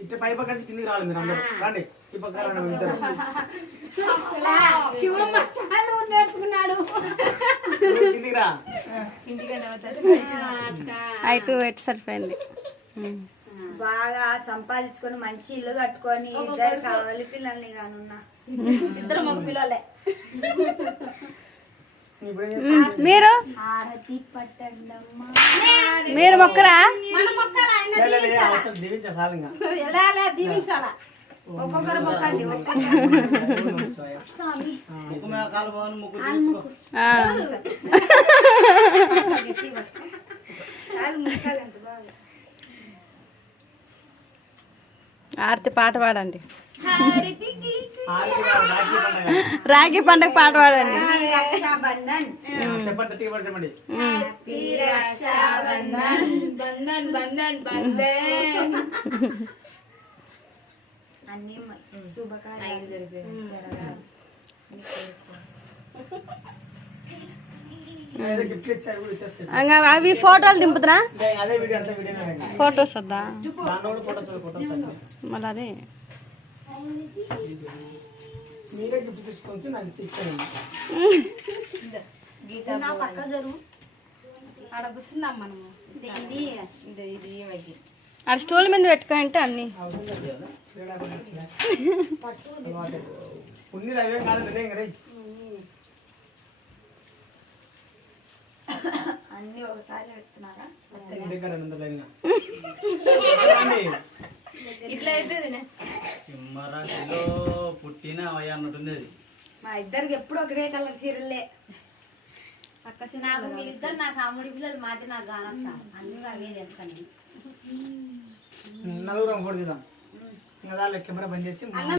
ఇట్ట పై పక్క నుంచి కిందికి రావాలి మీరు అందరూ రండి ఈ పక్క నేర్చుకున్నాడు కిందికి రా ఐటు ఎటు సరిపోయింది బాగా సంపాదించుకొని మంచి ఇల్లు కట్టుకొని ఇద్దరు కావాలి పిల్లల్ని కానున్నా ఇద్దరు మగ పిల్లలే మీరు హారతి పట్టండమ్మా మీరు మొక్కరా దీవించాలా ఒక్కొక్కరు మొక్కండి ఆర్తి పాట పాడండి రాఖీ పండుగ పాట పాడండి చెప్పండి చెప్పండి అన్ని శుభకార్యాలు జరగాలి అవి ఫోటోలు దింపుతున్నా అదే వీడియో అంతా వీడియో ఫోటోస్ వద్దా ఫోటోస్ మళ్ళీ అదే మీరే గిఫ్ట్ తీసుకొచ్చి నాకు ఇచ్చాను పక్క జరుగు ఆడ కూర్చుందాం మనము ఆ స్టూల్ మీద పెట్టుకుంటే అన్ని ఉన్ని అవే కాదు అన్ని ఒకసారి పెడుతున్నారా ఇట్లా అయిపోయింది సింహరాశిలో పుట్టిన అవయ్య అన్నట్టుంది అది మా ఇద్దరికి ఎప్పుడు ఒకటే కలర్ చీరలే నాకు మీరిద్దరు నాకు అమ్ముడి పిల్లలు మాది నాకు కానొస్తా అన్ని అవే తెలుసండి నలుగురం ఫోటో తీద్దాం ఇంకా కెమెరా బంద్ చేసి